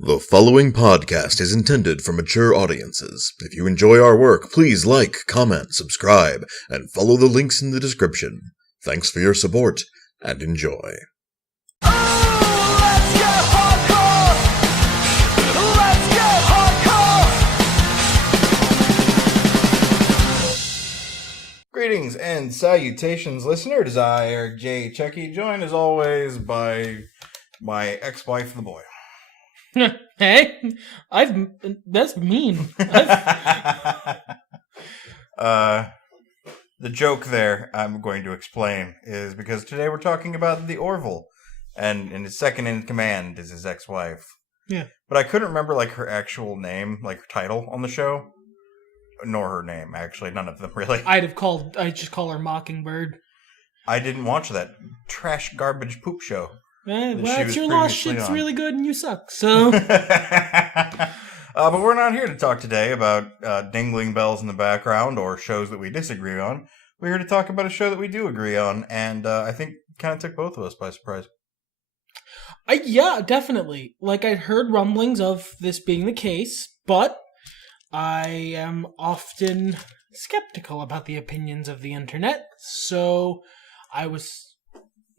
The following podcast is intended for mature audiences. If you enjoy our work, please like, comment, subscribe, and follow the links in the description. Thanks for your support, and enjoy. Greetings and salutations, listener. It is I, Eric J. Chucci, joined as always by my ex-wife, the boy. Hey, that's mean. The joke there, I'm going to explain, is because today we're talking about the Orville, and his second in command is his ex-wife. Yeah. But I couldn't remember, her actual name, her title on the show, nor her name, actually. None of them, really. I'd just call her Mockingbird. I didn't watch that trash, garbage, poop show. Well, it's your loss. Shit's really good and you suck, so... But we're not here to talk today about dingling bells in the background or shows that we disagree on. We're here to talk about a show that we do agree on, and I think kind of took both of us by surprise. Yeah, definitely. I'd heard rumblings of this being the case, but I am often skeptical about the opinions of the internet, so I was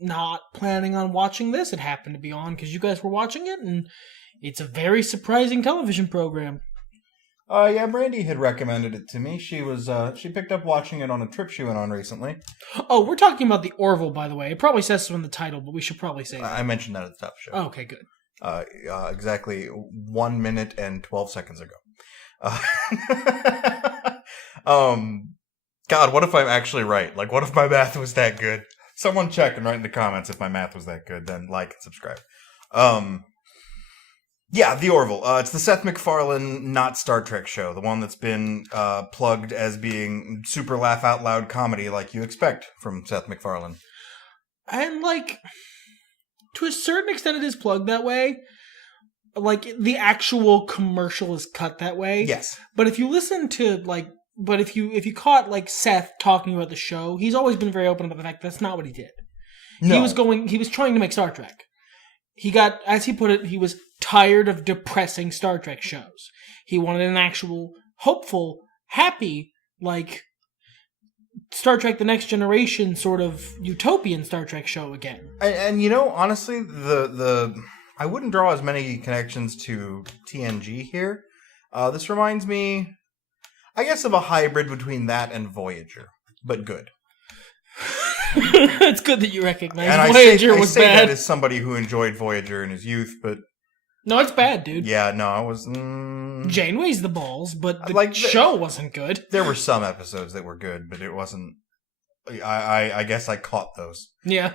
not planning on watching this. It happened to be on because you guys were watching it, and it's a very surprising television program. Yeah, Brandy had recommended it to me. She picked up watching it on a trip she went on recently. Oh, we're talking about the Orville, by the way. It probably says so in the title, but we should probably say that. I mentioned that at the top of the show. Oh, okay, good. Exactly 1 minute and 12 seconds ago. God, what if I'm actually right? What if my math was that good? Someone check and write in the comments if my math was that good, then like and subscribe. Yeah, The Orville. It's the Seth MacFarlane not Star Trek show, the one that's been plugged as being super laugh-out-loud comedy like you expect from Seth MacFarlane. And, to a certain extent it is plugged that way. The actual commercial is cut that way. Yes. But if you listen to, But if you caught Seth talking about the show, he's always been very open about the fact that's not what he did. No. He was trying to make Star Trek. He got, as he put it, he was tired of depressing Star Trek shows. He wanted an actual hopeful, happy, Star Trek The Next Generation sort of utopian Star Trek show again. And honestly, I wouldn't draw as many connections to TNG here. This reminds me, I guess, of a hybrid between that and Voyager, but good. It's good that you recognize and Voyager was I say bad. that as somebody who enjoyed Voyager in his youth, but... No, it's bad, dude. Yeah, no, I was... Janeway's the balls, but the show wasn't good. There were some episodes that were good, but it wasn't... I guess I caught those. Yeah.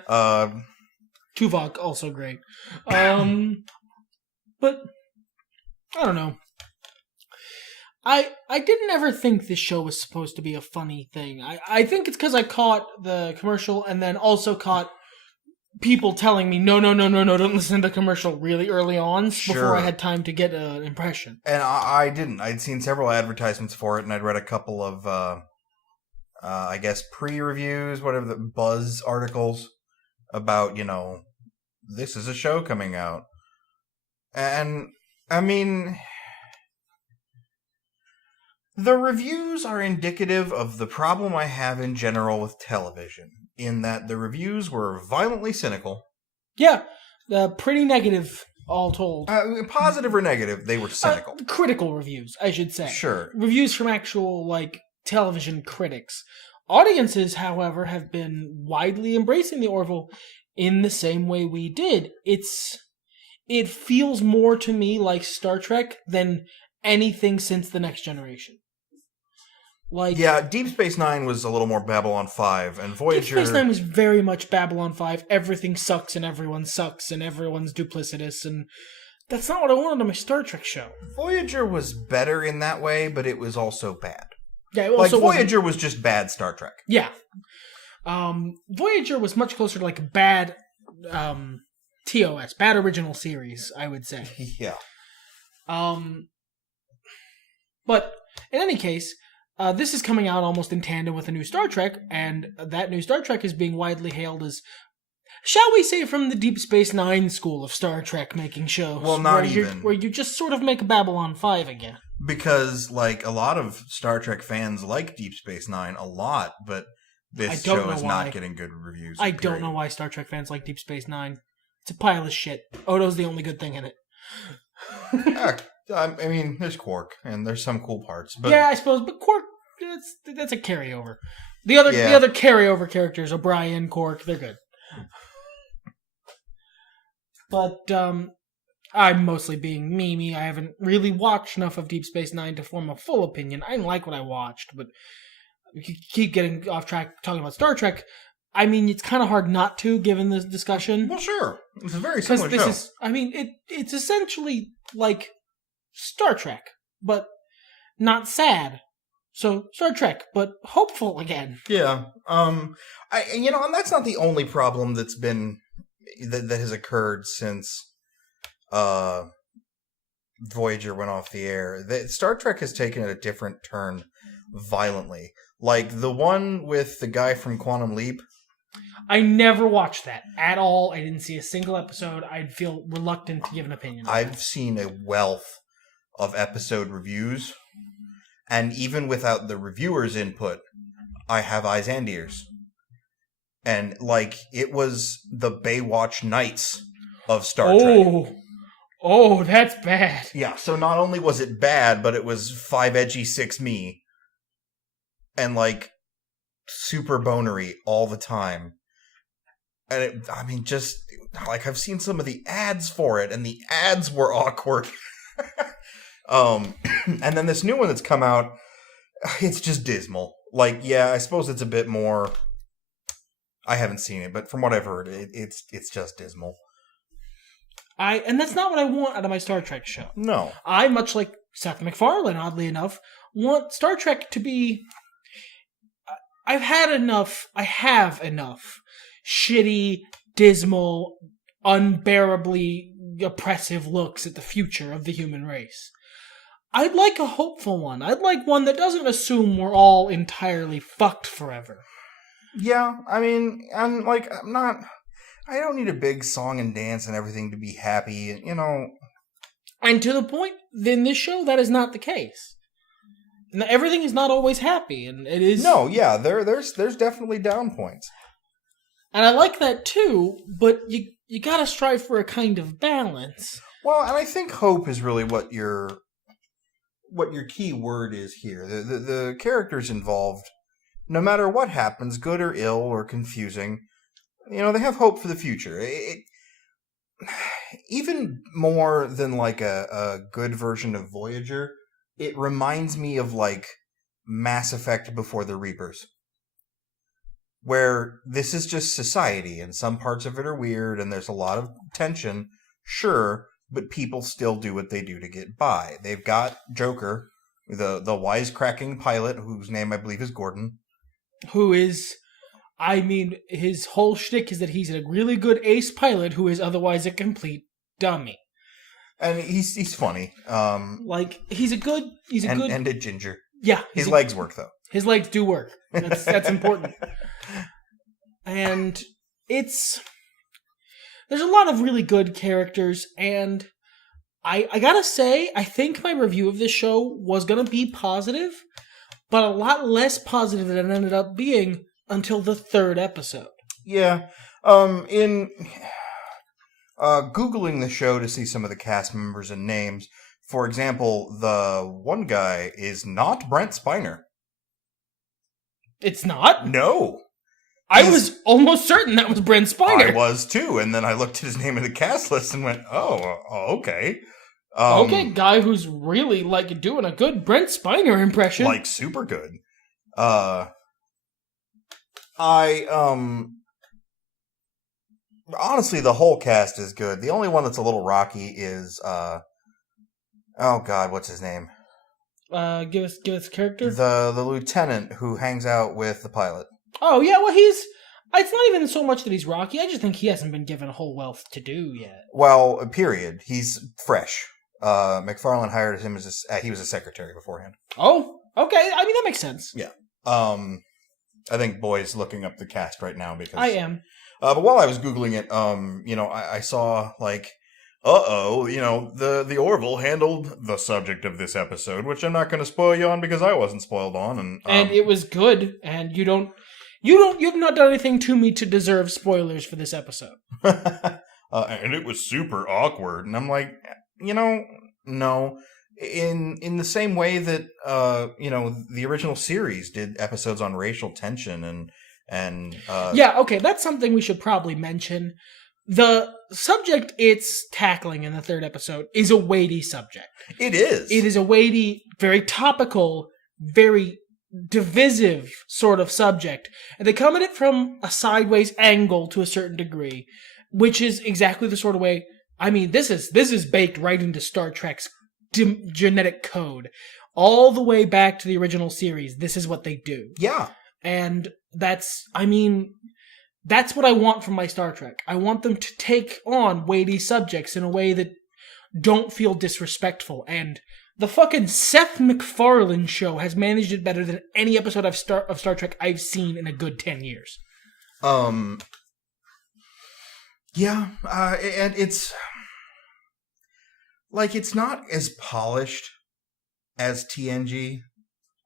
Tuvok, also great. But, I don't know. I didn't ever think this show was supposed to be a funny thing. I think it's because I caught the commercial and then also caught people telling me, no, don't listen to the commercial really early on before I had time to get an impression. And I didn't. I'd seen several advertisements for it, and I'd read a couple of, I guess, pre-reviews, whatever, the buzz articles about, this is a show coming out. And, I mean... The reviews are indicative of the problem I have in general with television, in that the reviews were violently cynical. Yeah, pretty negative, all told. Positive or negative, they were cynical. Critical reviews, I should say. Sure. Reviews from actual, television critics. Audiences, however, have been widely embracing the Orville in the same way we did. It feels more to me like Star Trek than anything since The Next Generation. Yeah, Deep Space Nine was a little more Babylon 5, and Voyager... Deep Space Nine was very much Babylon 5. Everything sucks, and everyone's duplicitous, and that's not what I wanted on my Star Trek show. Voyager was better in that way, but it was also bad. Yeah, it also Voyager was just bad Star Trek. Yeah. Voyager was much closer to, bad TOS, bad original series, I would say. Yeah. But, in any case... this is coming out almost in tandem with a new Star Trek, and that new Star Trek is being widely hailed as shall we say, from the Deep Space Nine school of Star Trek making shows. Well, not where even. where you just sort of make Babylon 5 again. Because, like, a lot of Star Trek fans like Deep Space Nine a lot, but this show is not getting good reviews. I don't know why Star Trek fans like Deep Space Nine. It's a pile of shit. Odo's the only good thing in it. I mean, there's Quark, and there's some cool parts. But yeah, I suppose, but Quark, that's a carryover. The other carryover characters, O'Brien, Quark, they're good. But, I'm mostly being memey. I haven't really watched enough of Deep Space Nine to form a full opinion. I didn't like what I watched, but we keep getting off track talking about Star Trek. I mean, it's kind of hard not to, given this discussion. Well, sure. It's a very similar show. It's essentially like Star Trek, but not sad. So, Star Trek, but hopeful again. Yeah. And that's not the only problem that has occurred since Voyager went off the air. Star Trek has taken a different turn violently. Like the one with the guy from Quantum Leap. I never watched that at all. I didn't see a single episode. I'd feel reluctant to give an opinion. I've seen a wealth of episode reviews, and even without the reviewers' input, I have eyes and ears. And, like, it was the Baywatch Nights of Star Trek. Oh, that's bad. Yeah, so not only was it bad, but it was 5 edgy, 6 me. And, like, super bonery all the time. And I've seen some of the ads for it, and the ads were awkward. And then this new one that's come out, it's just dismal. Like, yeah, I suppose it's a bit more. I haven't seen it, but from what I've heard, it's just dismal. And that's not what I want out of my Star Trek show. No. I, much like Seth MacFarlane, oddly enough, want Star Trek to be. I have enough shitty, dismal, unbearably oppressive looks at the future of the human race. I'd like a hopeful one. I'd like one that doesn't assume we're all entirely fucked forever. Yeah, I mean, I don't need a big song and dance and everything to be happy, you know. And to the point, in this show, that is not the case. Everything is not always happy, and it is. No, yeah, there's definitely down points. And I like that too, but you gotta strive for a kind of balance. Well, and I think hope is really what your key word is here. The characters involved, no matter what happens, good or ill or confusing, you know, they have hope for the future. Even more than like a good version of Voyager, it reminds me of like Mass Effect before the Reapers, where this is just society and some parts of it are weird and there's a lot of tension, sure, but people still do what they do to get by. They've got Joker, the wisecracking pilot, whose name I believe is Gordon. Who is, I mean, his whole shtick is that he's a really good ace pilot who is otherwise a complete dummy. And he's funny. He's a good and a ginger. Yeah. His legs work though. His legs do work. That's important. And there's a lot of really good characters, and I gotta say, I think my review of this show was gonna be positive, but a lot less positive than it ended up being until the third episode. Yeah. In Googling the show to see some of the cast members and names, for example, the one guy is not Brent Spiner. It's not? No. I was almost certain that was Brent Spiner. I was too, and then I looked at his name in the cast list and went, oh okay. Okay, guy who's really, like, doing a good Brent Spiner impression. Like, super good. Honestly, the whole cast is good. The only one that's a little rocky is, oh god, what's his name? Give us a character? The lieutenant who hangs out with the pilot. Oh, yeah, well, it's not even so much that he's rocky, I just think he hasn't been given a whole wealth to do yet. Well, period. He's fresh. MacFarlane hired him he was a secretary beforehand. Oh, okay. I mean, that makes sense. Yeah. I think Boy's looking up the cast right now because I am. But while I was Googling it, I saw like, the Orville handled the subject of this episode, which I'm not going to spoil you on because I wasn't spoiled on, and it was good. And you've not done anything to me to deserve spoilers for this episode. And it was super awkward, and I'm like, no. In the same way that the original series did episodes on racial tension and yeah, okay, that's something we should probably mention. The subject it's tackling in the third episode is a weighty subject. It is. It is a weighty, very topical, very divisive sort of subject. And they come at it from a sideways angle to a certain degree, which is exactly the sort of way, I mean, this is baked right into Star Trek's genetic code. All the way back to the original series, this is what they do. Yeah. And that's what I want from my Star Trek. I want them to take on weighty subjects in a way that don't feel disrespectful. And the fucking Seth MacFarlane show has managed it better than any episode of Star Trek I've seen in a good 10 years. Yeah, and it's like, it's not as polished as TNG.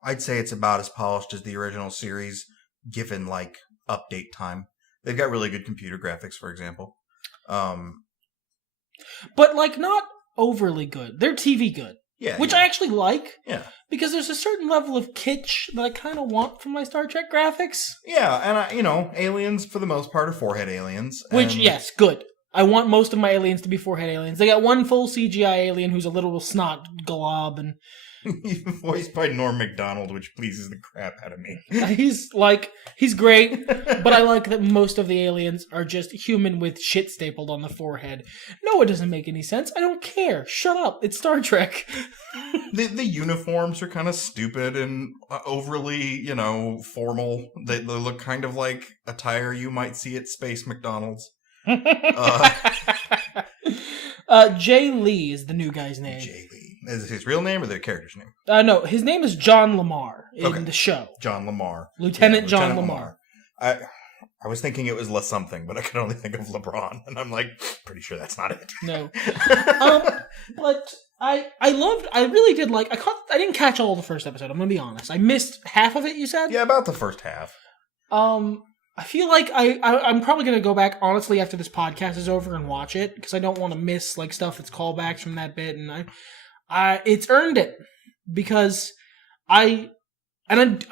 I'd say it's about as polished as the original series, given like update time. They've got really good computer graphics, for example. But like not overly good. They're TV good. Yeah. Which yeah. I actually like. Yeah. Because there's a certain level of kitsch that I kind of want from my Star Trek graphics. Yeah, and aliens for the most part are forehead aliens. Which, yes, good. I want most of my aliens to be forehead aliens. They got one full CGI alien who's a little snot glob, and voiced by Norm Macdonald, which pleases the crap out of me. he's great, but I like that most of the aliens are just human with shit stapled on the forehead. No, it doesn't make any sense. I don't care. Shut up. It's Star Trek. The uniforms are kind of stupid and overly, formal. They look kind of like attire you might see at Space McDonald's. Jay Lee is the new guy's name. Jay Lee. Is it his real name or the character's name? No, his name is John Lamar in the show. John Lamar. Lieutenant John Lamar. I was thinking it was something, but I could only think of LeBron, and I'm like, pretty sure that's not it. No. But I really did like, I didn't catch all the first episode, I'm gonna be honest. I missed half of it, you said? Yeah, about the first half. I feel like I'm probably going to go back, honestly, after this podcast is over and watch it, because I don't want to miss, like, stuff that's callbacks from that bit, and it's earned it, because I don't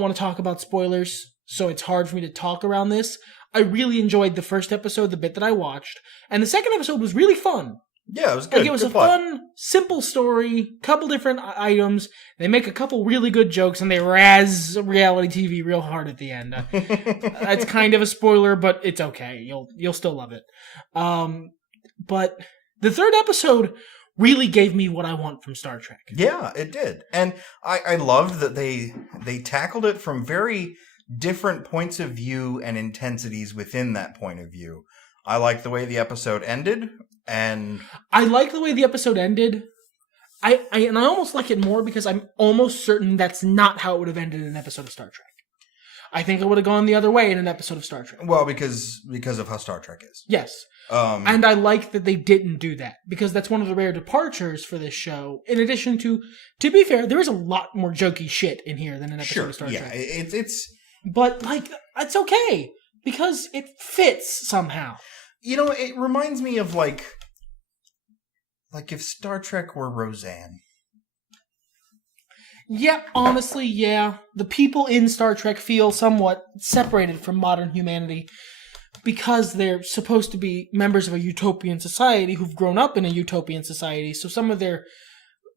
want to talk about spoilers, so it's hard for me to talk around this. I really enjoyed the first episode, the bit that I watched, and the second episode was really fun. Yeah, it was good. Like, it was a fun, simple story, couple different items. They make a couple really good jokes, and they razz reality TV real hard at the end. That's kind of a spoiler, but it's okay. You'll still love it. But the third episode really gave me what I want from Star Trek. Yeah, it did. And I loved that they tackled it from very different points of view and intensities within that point of view. I like the way the episode ended. And I like the way the episode ended. I almost like it more because I'm almost certain that's not how it would have ended in an episode of Star Trek. I think it would have gone the other way in an episode of Star Trek. Well, because of how Star Trek is. Yes. And I like that they didn't do that, because that's one of the rare departures for this show. In addition to be fair, there is a lot more jokey shit in here than an episode of Star Trek. Yeah, it's... But, like, it's okay, because it fits somehow. It reminds me of, like if Star Trek were Roseanne. Yeah, honestly, yeah. The people in Star Trek feel somewhat separated from modern humanity because they're supposed to be members of a utopian society who've grown up in a utopian society, so some of their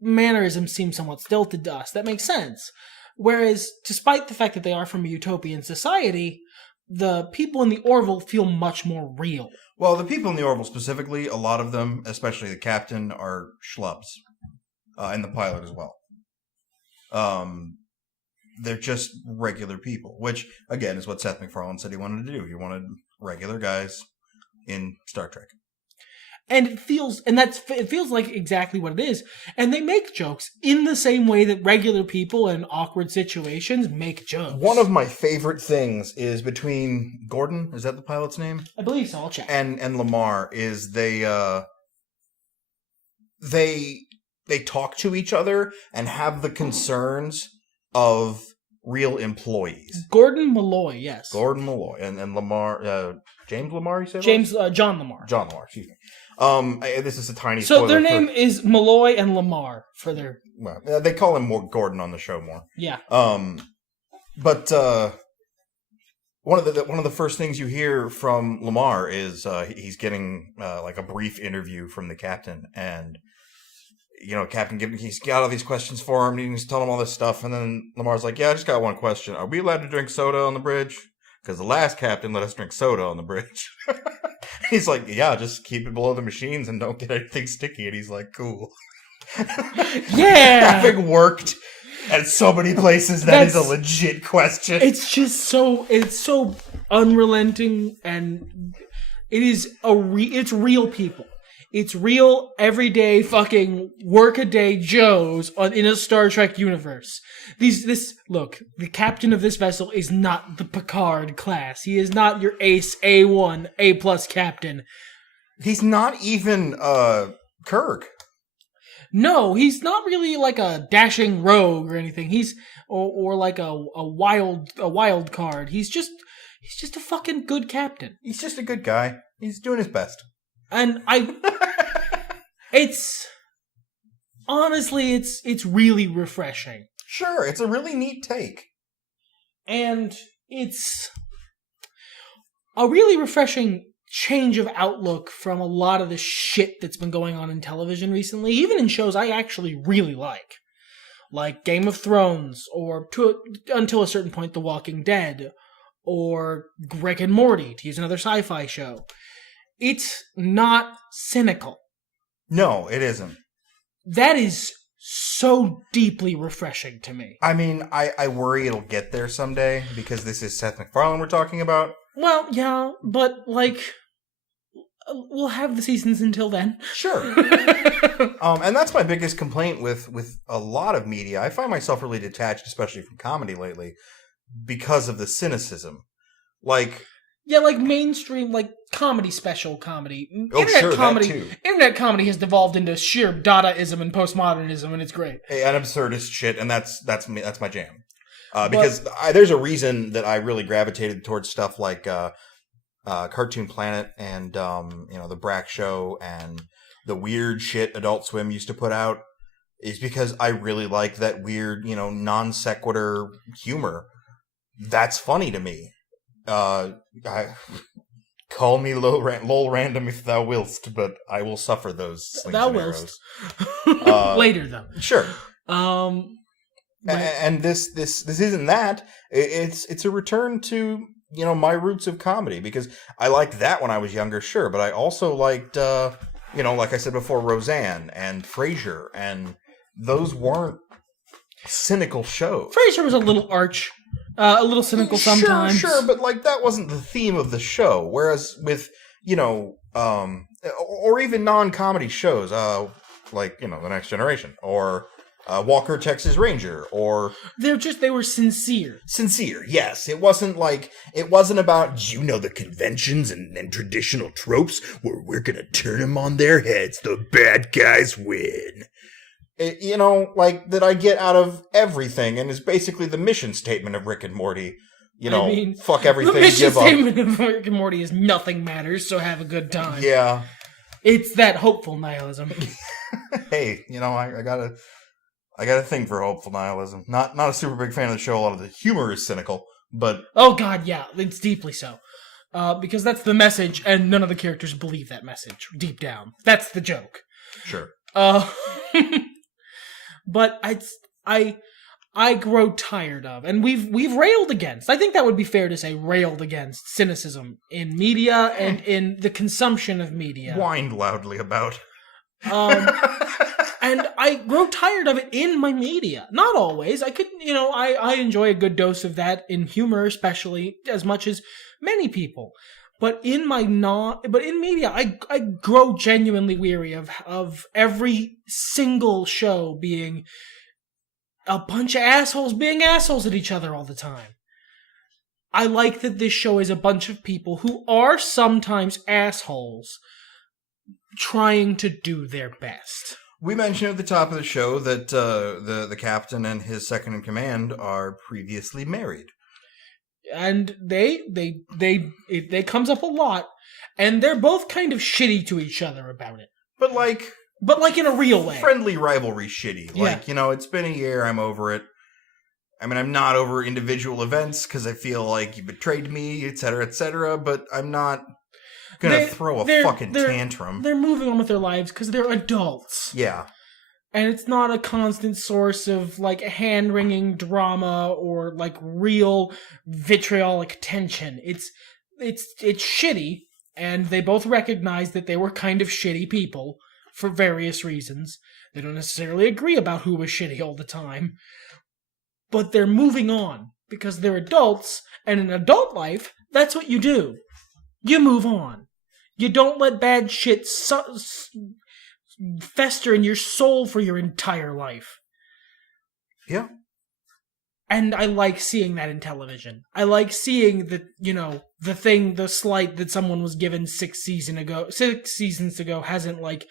mannerisms seem somewhat stilted to us. That makes sense. Whereas, despite the fact that they are from a utopian society, the people in the Orville feel much more real. Well, the people in the Orville specifically, a lot of them, especially the captain, are schlubs. And the pilot as well. They're just regular people, which, again, is what Seth MacFarlane said he wanted to do. He wanted regular guys in Star Trek. And it feels like exactly what it is. And they make jokes in the same way that regular people in awkward situations make jokes. One of my favorite things is between Gordon, is that the pilot's name? I believe so, I'll check. And Lamar is they talk to each other and have the concerns of real employees. Gordon Malloy, yes. Gordon Malloy and Lamar, James Lamar, you said? John Lamar. John Lamar, excuse me. This is a tiny So spoiler their name is Malloy and Lamar for their... Well, they call him more Gordon on the show more. Yeah. But one of the first things you hear from Lamar is he's getting like a brief interview from the captain, and Captain he's got all these questions for him, and he's telling him all this stuff, and then Lamar's like, "Yeah, I just got one question. Are we allowed to drink soda on the bridge? Because the last captain let us drink soda on the bridge." He's like, "Yeah, just keep it below the machines and don't get anything sticky." And he's like, "Cool." Yeah! Having worked at so many places, that is a legit question. It's just so unrelenting, and it's real people. It's real, everyday, fucking work-a-day Joes in a Star Trek universe. Look, the captain of this vessel is not the Picard class. He is not your ace, A1, A+ captain. He's not even, Kirk. No, he's not really like a dashing rogue or anything. Or like a wild card. He's just a fucking good captain. He's just a good guy. He's doing his best. And honestly, it's really refreshing. Sure, it's a really neat take. And it's a really refreshing change of outlook from a lot of the shit that's been going on in television recently, even in shows I actually really like Game of Thrones, or until a certain point, The Walking Dead, or Rick and Morty, to use another sci-fi show. It's not cynical. No, it isn't. That is so deeply refreshing to me. I mean, I worry it'll get there someday, because this is Seth MacFarlane we're talking about. Well, yeah, but, we'll have the seasons until then. Sure. And that's my biggest complaint with a lot of media. I find myself really detached, especially from comedy lately, because of the cynicism. Yeah, mainstream, comedy, special comedy. That too. Internet comedy has devolved into sheer Dadaism and postmodernism, and it's great. And absurdist shit, and that's my jam. Because there's a reason that I really gravitated towards stuff like Cartoon Planet and the Brack Show and the weird shit Adult Swim used to put out, is because I really like that weird, non sequitur humor. That's funny to me. Call me lol random if thou willst, but I will suffer those slings thou and willst. arrows. Later, though. Sure. Right. And this isn't that. It's a return to my roots of comedy, because I liked that when I was younger, sure, but I also liked like I said before, Roseanne and Frasier, and those weren't cynical shows. Frasier was a little arch. A little cynical sometimes. Sure, but that wasn't the theme of the show. Whereas with, or even non-comedy shows, The Next Generation, or Walker, Texas Ranger, or... They were sincere. Sincere, yes. It wasn't about, the conventions and traditional tropes where we're gonna turn them on their heads, the bad guys win. That I get out of everything, and is basically the mission statement of Rick and Morty. Fuck everything, the mission give up. statement of Rick and Morty is nothing matters, so have a good time. Yeah. It's that hopeful nihilism. Hey, I got a thing for hopeful nihilism. Not a super big fan of the show. A lot of the humor is cynical, but... Oh god, yeah, it's deeply so. Because that's the message, and none of the characters believe that message, deep down. That's the joke. Sure. But I grow tired of, and we've railed against. I think that would be fair to say, railed against cynicism in media and in the consumption of media. Whined loudly about. And I grow tired of it in my media. Not always. I could, I enjoy a good dose of that in humor, especially as much as many people. But in media, I grow genuinely weary of every single show being a bunch of assholes being assholes at each other all the time. I like that this show is a bunch of people who are sometimes assholes trying to do their best. We mentioned at the top of the show that the captain and his second in command are previously married. And it comes up a lot, and they're both kind of shitty to each other about it. But like in a real way. Friendly rivalry shitty. Yeah. Like, it's been a year, I'm over it. I mean, I'm not over individual events because I feel like you betrayed me, etc., but I'm not gonna throw a fucking tantrum. They're moving on with their lives because they're adults. Yeah. And it's not a constant source of, like, hand-wringing drama or, like, real vitriolic tension. It's shitty, and they both recognize that they were kind of shitty people for various reasons. They don't necessarily agree about who was shitty all the time. But they're moving on because they're adults, and in adult life, that's what you do. You move on. You don't let bad shit fester in your soul for your entire life. Yeah. And I like seeing that in television. I like seeing that, the slight that someone was given 6 seasons ago hasn't, like,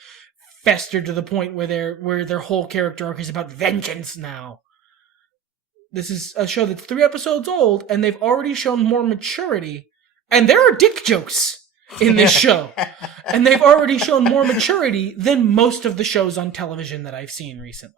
festered to the point where their whole character arc is about vengeance now. This is a show that's 3 episodes old, and they've already shown more maturity. And there are dick jokes in this show. And they've already shown more maturity than most of the shows on television that I've seen recently.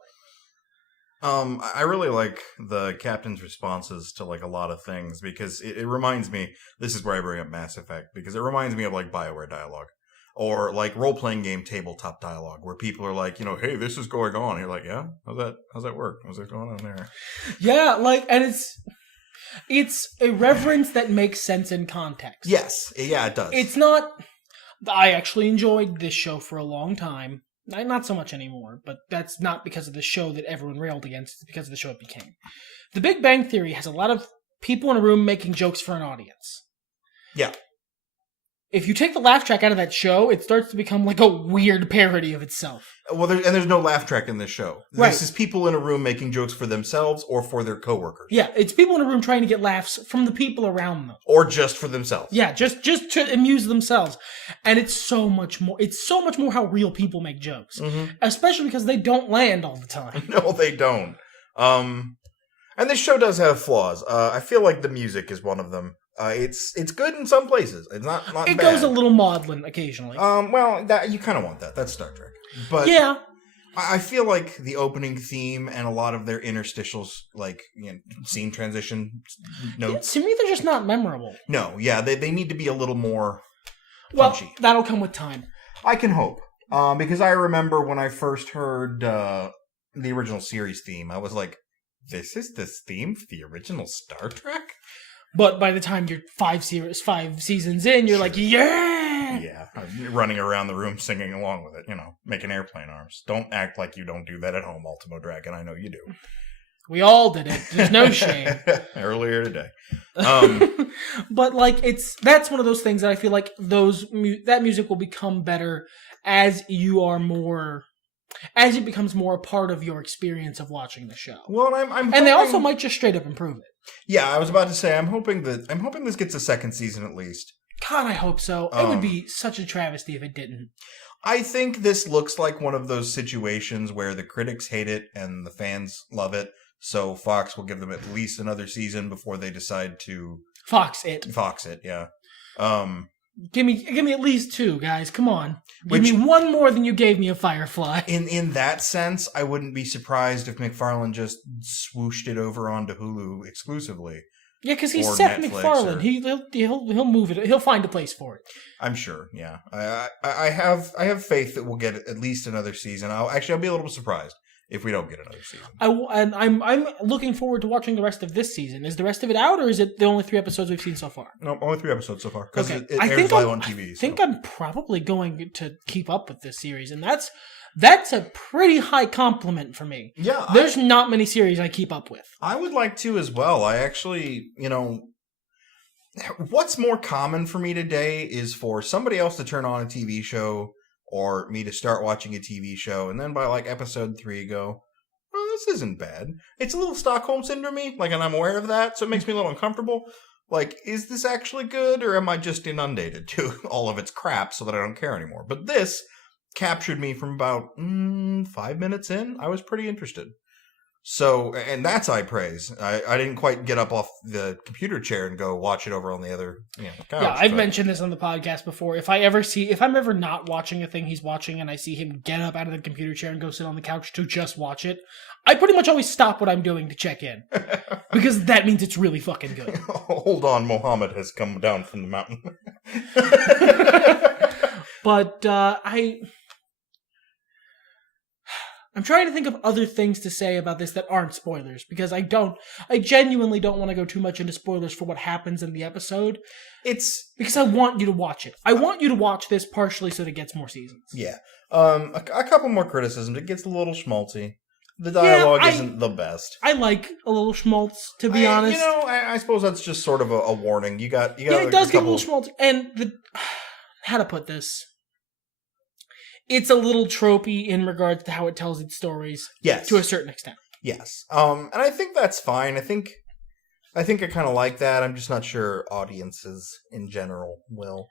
I really like the captain's responses to, like, a lot of things, because it reminds me, this is where I bring up Mass Effect, because it reminds me of, like, BioWare dialogue. Or, like, role-playing game tabletop dialogue, where people are like, hey, this is going on. And you're like, yeah? How's that work? What's going on there? Yeah, like, and it's a reverence that makes sense in context. Yes. Yeah, it does. It's not... I actually enjoyed this show for a long time. Not so much anymore, but that's not because of the show that everyone railed against. It's because of the show it became. The Big Bang Theory has a lot of people in a room making jokes for an audience. Yeah. If you take the laugh track out of that show, it starts to become like a weird parody of itself. Well, there's no laugh track in this show. Right. This is people in a room making jokes for themselves or for their coworkers. Yeah, it's people in a room trying to get laughs from the people around them. Or just for themselves. Yeah, just to amuse themselves. And it's so much more how real people make jokes. Mm-hmm. Especially because they don't land all the time. No, they don't. And this show does have flaws. I feel like the music is one of them. It's good in some places. It's not it bad. Goes a little maudlin occasionally. Well, that you kind of want that. That's Star Trek. But yeah, I feel like the opening theme and a lot of their interstitials, like scene transition notes. To me, they're just not memorable. No, yeah, they need to be a little more punchy. Well, that'll come with time. I can hope, because I remember when I first heard the original series theme, I was like, "This is the theme for the original Star Trek." But by the time you're 5 seasons in, you're like, yeah! Yeah, running around the room singing along with it, making airplane arms. Don't act like you don't do that at home, Ultimo Dragon. I know you do. We all did it. There's no shame. Earlier today. But, like, that's one of those things that I feel like that music will become better as it becomes more a part of your experience of watching the show. Well, I'm hoping... And they also might just straight up improve it. Yeah, I was about to say, I'm hoping this gets a second season at least. God, I hope so. It would be such a travesty if it didn't. I think this looks like one of those situations where the critics hate it and the fans love it, so Fox will give them at least another season before they decide to... Fox it, yeah. Give me at least 2, guys. Come on. Give me one more than you gave me of Firefly. In that sense, I wouldn't be surprised if McFarlane just swooshed it over onto Hulu exclusively. Yeah, because he's Seth MacFarlane. He'll move it. He'll find a place for it. I'm sure. Yeah, I have faith that we'll get at least another season. I'll be a little surprised if we don't get another season. I'm looking forward to watching the rest of this season. Is the rest of it out, or is it the only 3 episodes we've seen so far? No, only 3 episodes so far. Because it airs live on TV. I think I'm probably going to keep up with this series, and that's a pretty high compliment for me. Yeah. There's not many series I keep up with. I would like to as well. I actually, What's more common for me today is for somebody else to turn on a TV show or me to start watching a TV show, and then by like episode 3 go, oh, this isn't bad. It's a little Stockholm Syndrome-y, like, and I'm aware of that, so it makes me a little uncomfortable. Like, is this actually good, or am I just inundated to all of its crap so that I don't care anymore? But this captured me from about 5 minutes in. I was pretty interested. So, and that's high praise. I didn't quite get up off the computer chair and go watch it over on the other couch. Yeah, I've mentioned this on the podcast before. If I'm ever not watching a thing he's watching and I see him get up out of the computer chair and go sit on the couch to just watch it, I pretty much always stop what I'm doing to check in. Because that means it's really fucking good. Hold on, Mohammed has come down from the mountain. But I'm trying to think of other things to say about this that aren't spoilers, because I genuinely don't want to go too much into spoilers for what happens in the episode. It's because I want you to watch it. I want you to watch this partially so that it gets more seasons. Yeah. A couple more criticisms. It gets a little schmaltzy. The dialogue isn't the best. I like a little schmaltz, to be honest. I suppose that's just sort of a warning. You got. Yeah, it does get a little schmaltz. And how to put this? It's a little tropey in regards to how it tells its stories. Yes. To a certain extent. Yes. And I think that's fine. I think I kind of like that. I'm just not sure audiences in general will.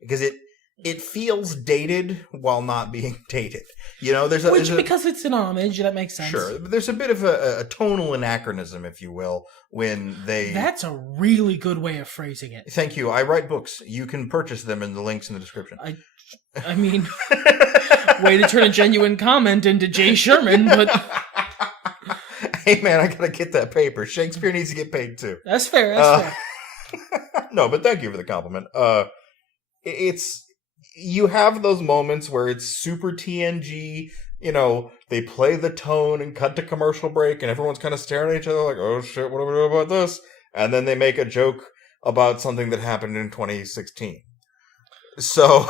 Because it feels dated while not being dated. Because it's an homage, that makes sense. Sure. But there's a bit of a tonal anachronism, if you will, when they... That's a really good way of phrasing it. Thank you. I write books. You can purchase them in the links in the description. I mean, way to turn a genuine comment into Jay Sherman, but... Hey, man, I gotta get that paper. Shakespeare needs to get paid, too. That's fair, fair. No, but thank you for the compliment. You have those moments where it's super TNG, they play the tone and cut to commercial break, and everyone's kind of staring at each other like, oh shit, what do we do about this? And then they make a joke about something that happened in 2016. So...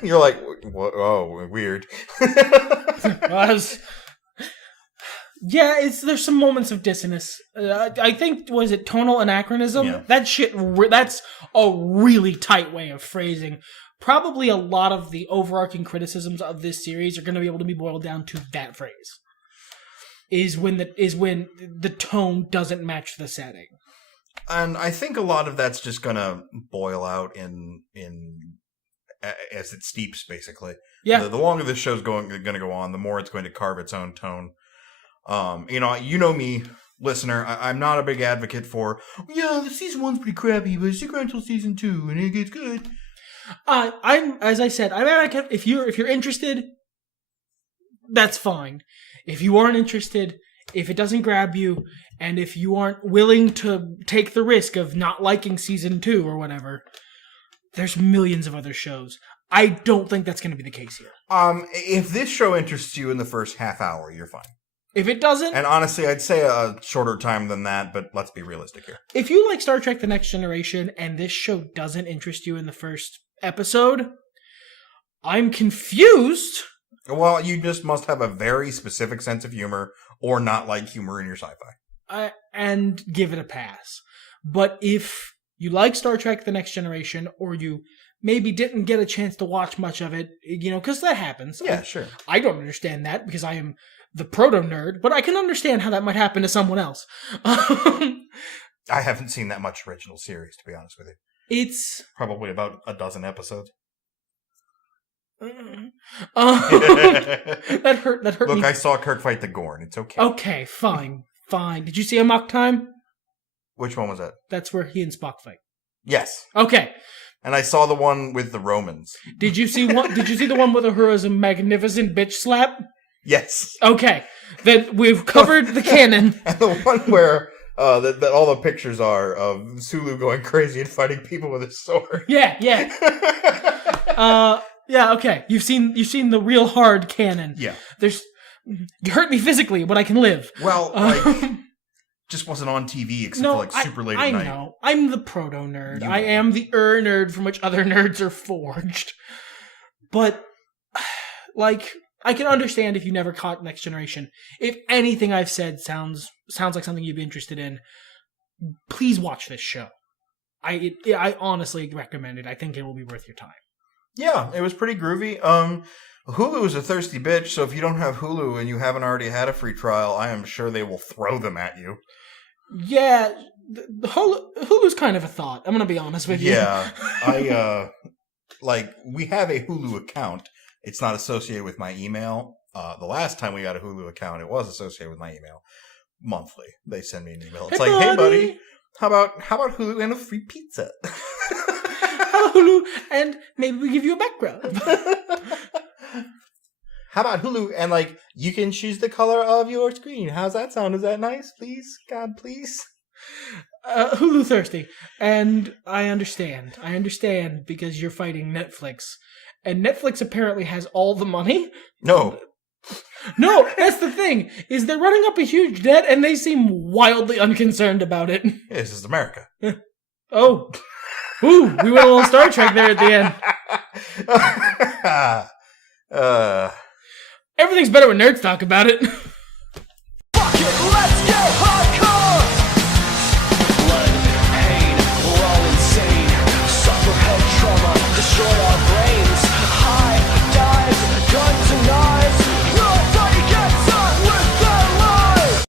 You're like, what? Oh, weird. There's some moments of dissonance. I think, was it tonal anachronism? Yeah. That's a really tight way of phrasing. Probably a lot of the overarching criticisms of this series are going to be able to be boiled down to that phrase. Is when the tone doesn't match the setting. And I think a lot of that's just going to boil out in as it steeps, basically. Yeah. The longer this show's going to go on, the more it's going to carve its own tone. You know me, listener. I'm not a big advocate for. Yeah, the season 1's pretty crappy, but stick around until season 2 and it gets good. As I said, if you're interested, that's fine. If you aren't interested, if it doesn't grab you, and if you aren't willing to take the risk of not liking season 2 or whatever. There's millions of other shows. I don't think that's going to be the case here. If this show interests you in the first half hour, you're fine. If it doesn't... And honestly, I'd say a shorter time than that, but let's be realistic here. If you like Star Trek The Next Generation and this show doesn't interest you in the first episode, I'm confused. Well, you just must have a very specific sense of humor or not like humor in your sci-fi. And give it a pass. But if... you like Star Trek The Next Generation, or you maybe didn't get a chance to watch much of it, because that happens. Yeah, sure. I don't understand that because I am the proto-nerd, but I can understand how that might happen to someone else. I haven't seen that much original series, to be honest with you. It's... probably about a dozen episodes. That hurt me. Look, I saw Kirk fight the Gorn. It's okay. Okay, fine. Did you see Amok Time? Which one was that? That's where he and Spock fight. Yes. Okay. And I saw the one with the Romans. Did you see the one with her as a magnificent bitch slap? Yes. Okay. Then we've covered the canon. And the one where that all the pictures are of Sulu going crazy and fighting people with his sword. Yeah. Yeah, okay. You've seen the real hard canon. Yeah. You hurt me physically, but I can live. Well, just wasn't on TV except for super late at night. I know. I'm the proto-nerd. I am the nerd from which other nerds are forged. But, I can understand if you never caught Next Generation. If anything I've said sounds like something you'd be interested in, please watch this show. I honestly recommend it. I think it will be worth your time. Yeah, it was pretty groovy. Hulu is a thirsty bitch, so if you don't have Hulu and you haven't already had a free trial, I am sure they will throw them at you. Yeah, Hulu's kind of a thought. I'm gonna be honest with you. Yeah, we have a Hulu account. It's not associated with my email. The last time we got a Hulu account, it was associated with my email. Monthly, they send me an email. It's hey buddy, how about Hulu and a free pizza? How about Hulu and maybe we give you a back rub? How about Hulu and you can choose the color of your screen? How's that sound? Is that nice? Please, God, please. Hulu thirsty, and I understand because you're fighting Netflix, and Netflix apparently has all the money. No, that's the thing, is they're running up a huge debt, and they seem wildly unconcerned about it. This is America. Oh, ooh, we went a little Star Trek there at the end. Everything's better when nerds talk about it. Fuck it, let's get high.